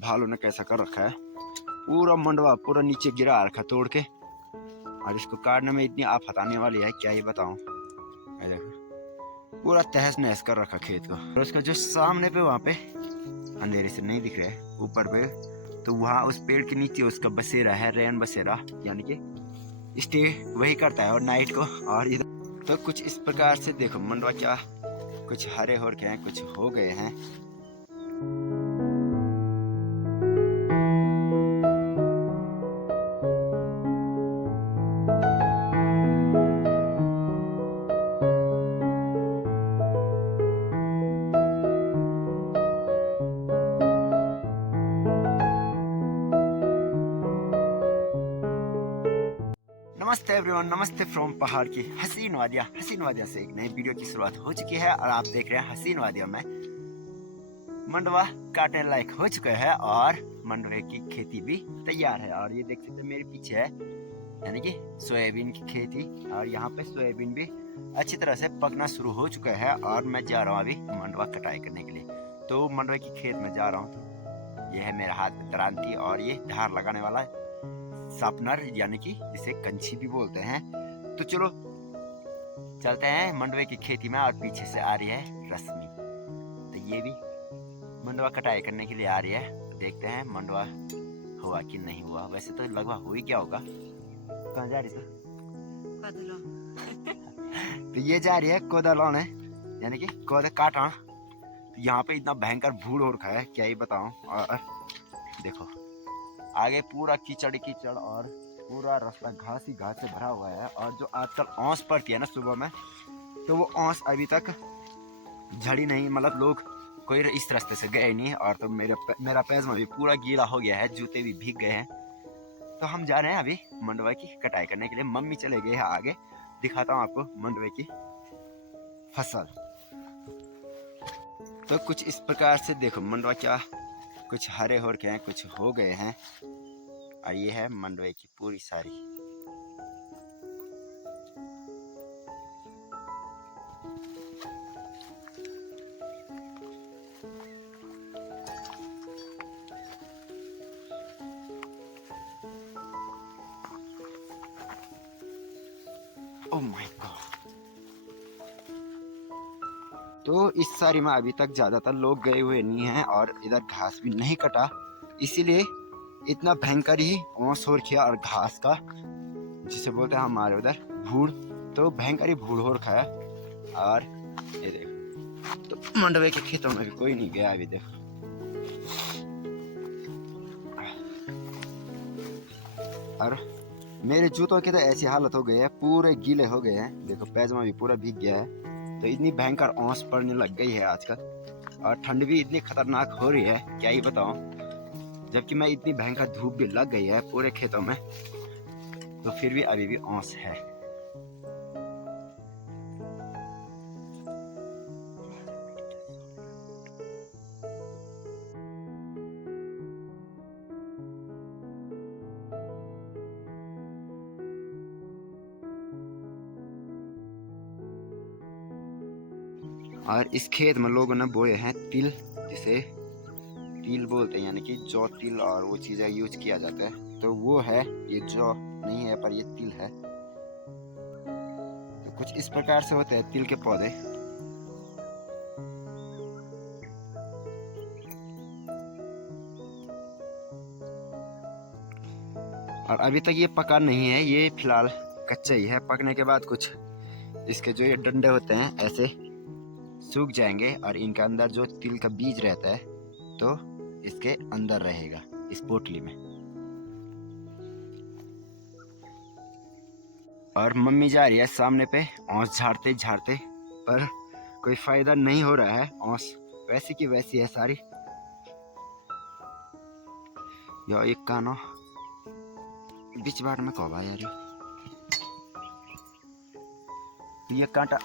भालू ने कैसा कर रखा है, पूरा मंडवा पूरा नीचे गिरा रखा तोड़ के। और इसको काटने में इतनी आफत आने वाली है, क्या ही बताऊं। ये देखो पूरा तहस नहस कर रखा खेत को। और उसका जो सामने पे वहां पे अंधेरे से नहीं दिख रहा है ऊपर पे, तो वहाँ उस पेड़ के नीचे उसका बसेरा है, रैन बसेरा, यानी कि स्टे वही करता है और नाइट को। और इधर तो कुछ इस प्रकार से देखो मंडवा क्या कुछ हरे हो रखे हैं, कुछ हो गए हैं। नमस्ते एवरीवन, नमस्ते फ्रॉम पहाड़ की हसीन वादिया से एक नई वीडियो की शुरुआत हो चुकी है। और आप देख रहे हैं हसीन वादिया में मंडवा काटने लायक हो चुका है और मंडवे की खेती भी तैयार है। और ये देख सकते हैं मेरे पीछे है, यानी कि सोयाबीन की खेती। और यहाँ पे सोयाबीन भी अच्छी तरह से पकना शुरू हो चुका है। और मैं जा रहा हूँ अभी मंडवा कटाई करने के लिए। तो मंडवे की खेत में जा रहा हूँ, तो ये है मेरा हाथ में दरांती और ये धार लगाने वाला शार्पनर, यानी कि जिसे कंची भी बोलते हैं। तो चलो चलते हैं मंडवे की खेती में। और पीछे से आ रही है रश्मि, तो ये भी मंडवा कटाई करने के लिए आ रही है। देखते हैं मंडवा हुआ कि नहीं हुआ। वैसे तो लगभग हो ही क्या होगा। कहाँ जा रही है तो ये जा रही है कोदा लाने, यानी कि कोदा काटना। तो यहाँ पे इतना भयंकर भूड़ हो रखा है, क्या ही बताऊं। और देखो आगे पूरा कीचड़ कीचड़ और पूरा रास्ता घास ही घास से भरा हुआ है। और जो आजकल औंस पड़ती है ना सुबह में, तो वो औंस अभी तक झड़ी नहीं, मतलब लोग कोई इस रास्ते से गए नहीं। और तो मेरा पैजामा भी पूरा गीला हो गया है, जूते भी भीग गए हैं। तो हम जा रहे हैं अभी मंडवा की कटाई करने के लिए। मम्मी चले गए हैं आगे, दिखाता हूँ आपको मंडवे की फसल। तो कुछ इस प्रकार से देखो मंडवा क्या कुछ हरे हो रखे हैं, कुछ हो गए हैं। और ये है मंडवे की पूरी सारी। Oh my God. तो इस सारी में अभी तक ज्यादातर लोग गए हुए नहीं हैं और इधर घास भी नहीं कटा, इसीलिए इतना भयंकर ही औंस हो रखा है। और घास का जिसे बोलते हैं हमारे उधर भूड़, तो भयंकर ही भूड़ हो रखा है। और ये देखो तो मंडवे के खेतों में भी कोई नहीं गया अभी। देखो और मेरे जूतों की तो ऐसी हालत हो गई है, पूरे गीले हो गए हैं। देखो पैजामा भी पूरा भीग गया है। तो इतनी भयंकर औंस पड़ने लग गई है आजकल। और ठंड भी इतनी खतरनाक हो रही है, क्या ही बताऊं। जबकि मैं इतनी भयंकर धूप भी लग गई है पूरे खेतों में, तो फिर भी अभी भी औंस है। और इस खेत में लोगों ने बोए हैं तिल, जिसे तिल बोलते हैं, यानी कि जौ तिल और वो चीज़ें यूज किया जाता है। तो वो है, ये जौ नहीं है पर ये तिल है। तो कुछ इस प्रकार से होते हैं तिल के पौधे। और अभी तक ये पका नहीं है, ये फिलहाल कच्चा ही है। पकने के बाद कुछ इसके जो ये डंडे होते हैं ऐसे सूख जाएंगे और इनके अंदर जो तिल का बीज रहता है तो इसके अंदर रहेगा इस पोटली में। और मम्मी जा रही है सामने पे औंस झाड़ते झाड़ते, पर कोई फायदा नहीं हो रहा है। औंस वैसी की वैसी है सारी। या एक कानो बीच बाट में कौवा यार, ये कांटा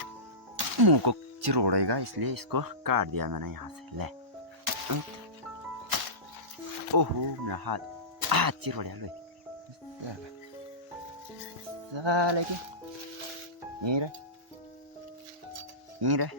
मुंह को चिरोड़ेगा, इसलिए इसको काट दिया मैंने यहाँ से। ले ओहो मेरा हाथ चिरोड़ गया साले के। यहीं रह यहीं रह।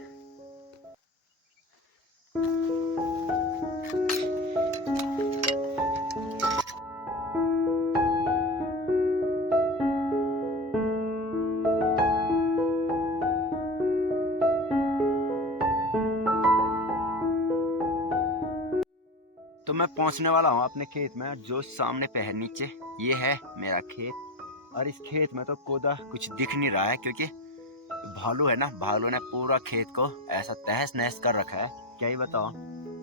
मैं पहुंचने वाला हूं अपने खेत में, जो सामने पे है नीचे, ये है मेरा खेत। और इस खेत में तो कोदा कुछ दिख नहीं रहा है, क्योंकि भालू है ना, भालू ने पूरा खेत को ऐसा तहस नहस कर रखा है, क्या ही बताओ।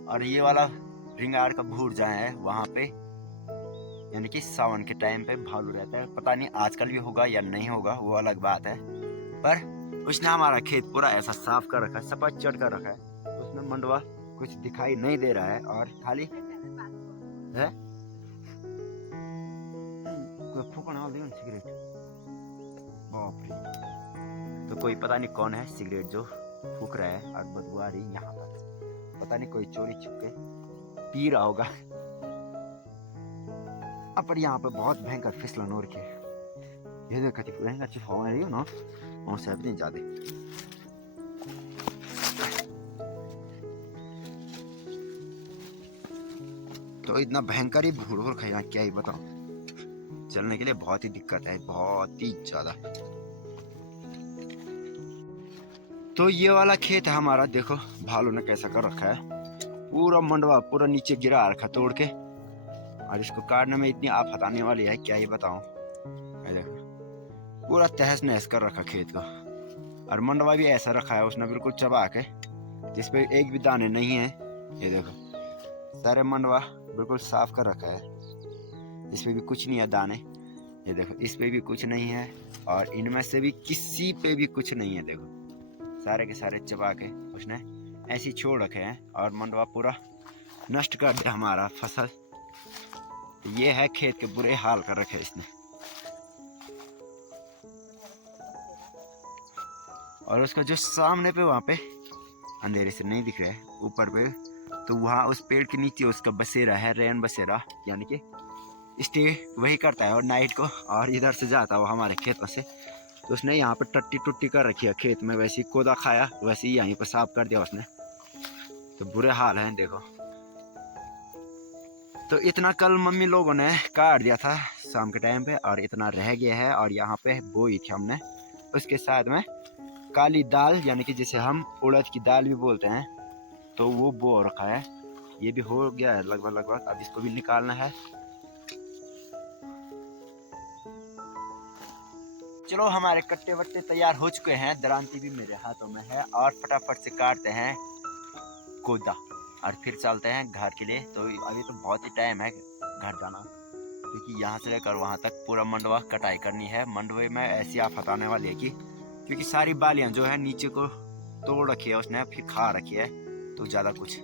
और ये वाला रिंगाड़ का भूर जहाँ है वहां पे, यानी कि सावन के टाइम पे भालू रहता है। पता नहीं आजकल भी होगा या नहीं होगा, वो अलग बात है। पर उसने हमारा खेत पूरा ऐसा साफ कर रखा है, सपाट चढ़ कर रखा है। उसमें मंडवा कुछ दिखाई नहीं दे रहा है और खाली है। कोई फूकने वाला है सिगरेट, बाप रे। तो कोई पता नहीं कौन है सिगरेट जो फूक रहा है और बदबू आ रही यहाँ पर। पता नहीं कोई चोरी छुपके पी रहा होगा। पर यहाँ पे बहुत भयंकर फिसलन हो रही है। ये देखो भयंकर चीज हवा रही हो ना, वहाँ से भी नहीं जाते। तो इतना भयंकर ही भूड़ खाया, क्या ही बताओ। चलने के लिए बहुत ही दिक्कत है, बहुत ही ज्यादा। तो ये वाला खेत है हमारा, देखो भालू ने कैसा कर रखा है। पूरा मंडवा पूरा नीचे गिरा रखा तोड़ के, और इसको काटने में इतनी आफत आने वाली है, क्या ही बताऊं। देखो पूरा तहस नहस कर रखा खेत को। और मंडवा भी ऐसा रखा है उसने बिल्कुल चबा के, जिसपे एक भी दाने नहीं है। ये देखो सारे मंडवा बिल्कुल साफ कर रखा है, इसपे भी कुछ नहीं है दाने। ये देखो इस पे भी कुछ नहीं है, और इनमें से भी किसी पे भी कुछ नहीं है। देखो सारे के सारे चबा के उसने ऐसे ही छोड़ रखे हैं, और मंडवा पूरा नष्ट कर दिया हमारा फसल। ये है खेत के बुरे हाल कर रखे इसने। और उसका जो सामने पे वहाँ पे अंधेरे से नहीं दिख रहा है, ऊपर पे, तो वहाँ उस पेड़ के नीचे उसका बसेरा है, रैन बसेरा, यानी कि स्टे वही करता है और नाइट को, और इधर से जाता है वो हमारे खेतों से। तो उसने यहाँ पे टट्टी टुट्टी कर रखी है खेत में, वैसे ही कोदा खाया, वैसे ही यहीं पर साफ कर दिया उसने। तो बुरे हाल है देखो। तो इतना कल मम्मी लोगों ने काट दिया था शाम के टाइम पे, और इतना रह गया है। और यहाँ पे बोई थी हमने, उसके साथ में काली दाल, यानी कि जिसे हम उड़द की दाल भी बोलते हैं, तो वो बो रखा है। ये भी हो गया है लगभग लगभग, अब इसको भी निकालना है। चलो हमारे कट्टे वट्टे तैयार हो चुके हैं, दरांती भी मेरे हाथों में है, और फटाफट से काटते हैं कोदा और फिर चलते हैं घर के लिए। तो अभी तो बहुत ही टाइम है घर जाना, क्योंकि यहाँ से लेकर वहाँ तक पूरा मंडवा कटाई करनी है। मंडवे में ऐसी आफत आने वाली है कि, क्योंकि सारी बालियाँ जो है नीचे को तोड़ रखी है उसने, फिर खा रखी है, तो ज़्यादा कुछ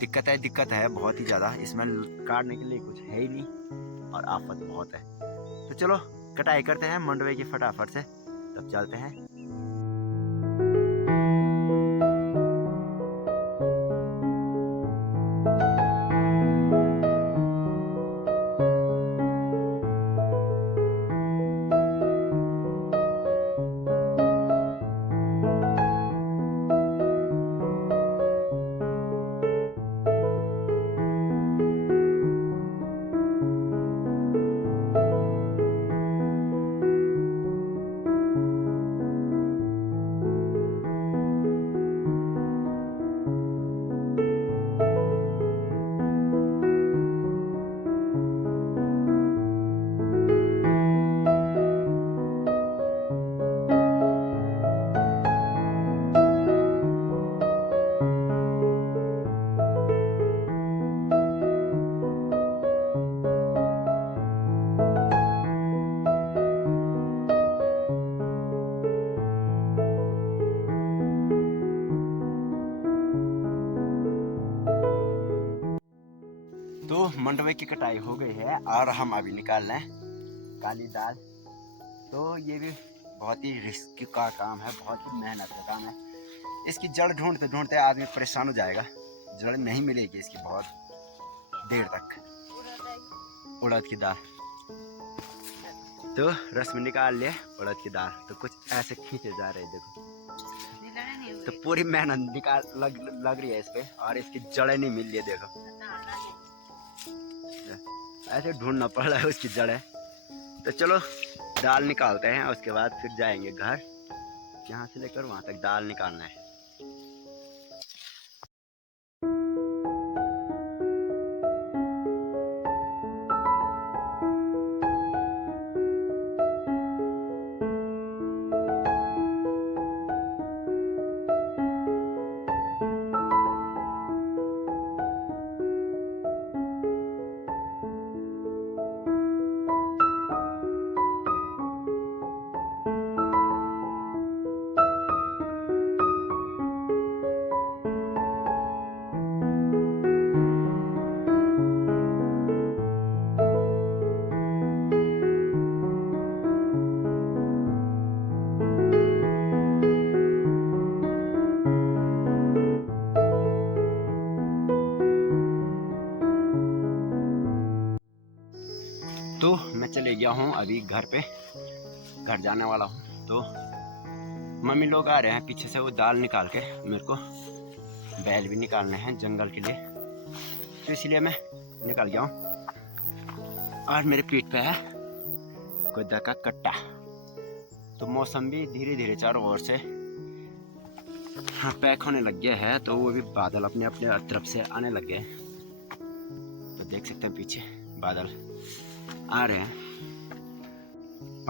दिक्कत है बहुत ही ज़्यादा। इसमें काटने के लिए कुछ है ही नहीं, और आफत बहुत है। तो चलो कटाई करते हैं मंडवे की फटाफट से, तब चलते हैं। तो मंडवे की कटाई हो गई है, और हम अभी निकाल रहे हैं काली दाल। तो ये भी बहुत ही रिस्क का काम है, बहुत ही मेहनत का काम है। इसकी जड़ ढूंढते ढूंढते आदमी परेशान हो जाएगा, जड़ नहीं मिलेगी इसकी बहुत देर तक। उड़द की दाल तो रस में निकाल लिए, उड़द की दाल तो कुछ ऐसे खींचे जा रहे हैं, देखो। तो पूरी मेहनत निकाल लग रही है इस पे, और इसकी जड़ें नहीं मिल रही है, देखो ऐसे ढूंढना पड़ रहा है उसकी जड़ें। तो चलो दाल निकालते हैं, उसके बाद फिर जाएंगे घर। यहाँ से लेकर वहाँ तक दाल निकालना है। गया हूँ अभी घर पे, घर जाने वाला हूँ। तो मम्मी लोग आ रहे हैं पीछे से, वो दाल निकाल के मेरे को बैल भी निकालने हैं जंगल के लिए, तो इसलिए मैं निकल गया हूँ। और मेरे पीठ पे है गुद्दा का कट्टा। तो मौसम भी धीरे धीरे चारों ओर से पैक होने लग गया है, तो वो भी बादल अपने अपने तरफ से आने लग गए। तो देख सकते हैं पीछे बादल आ रहे हैं।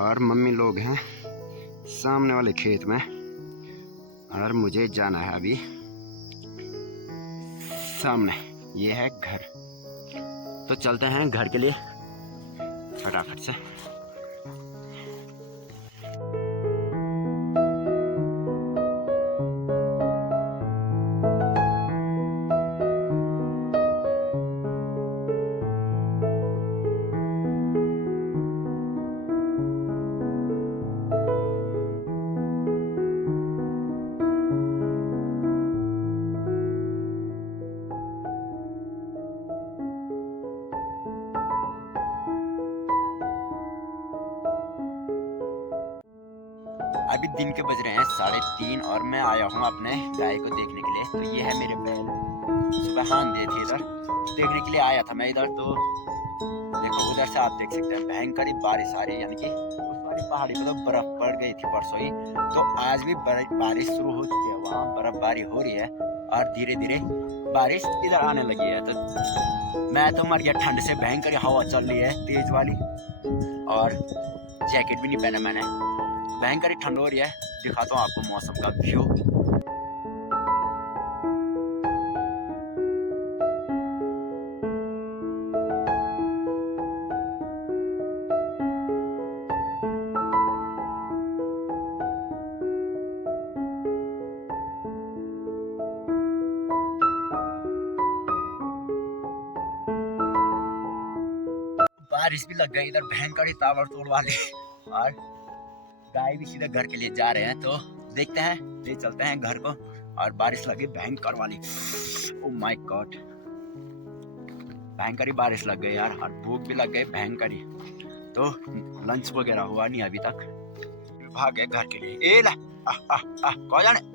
और मम्मी लोग हैं सामने वाले खेत में, और मुझे जाना है अभी सामने, ये है घर। तो चलते हैं घर के लिए फटाफट से। अभी दिन के बज रहे हैं 3:30 और मैं आया हूँ अपने गाय को देखने के लिए। तो ये है मेरे बैल, सुबह हान दिए थे, इधर देखने के लिए आया था मैं इधर। तो देखो उधर से आप देख सकते हैं भयंकर बारिश आ रही है, यानी कि उस वाली पहाड़ी पर तो बर्फ पड़ गई थी परसों ही, तो आज भी बारिश शुरू हो चुकी है, वहाँ बर्फबारी हो रही है और धीरे धीरे बारिश इधर आने लगी है। तो मैं तो मर गया ठंड से, भयंकर हवा चल रही है तेज वाली, और जैकेट भी नहीं पहना मैंने, भयंकर ठंड हो रही है। दिखाता हूँ आपको मौसम का व्यू। बारिश भी लग गई इधर भयंकर ताबड़तोड़ वाली, और गाय भी सीधे घर के लिए जा रहे हैं। तो देखते हैं, ले चलते हैं घर को। और बारिश लगी भयंकर वाली, ओ माय गॉड, भयंकर बारिश लग गई यार, और भूख भी लग गई भयंकर। तो लंच वगैरह हुआ नहीं अभी तक, भाग गए घर के लिए। ए ला कौन जाने।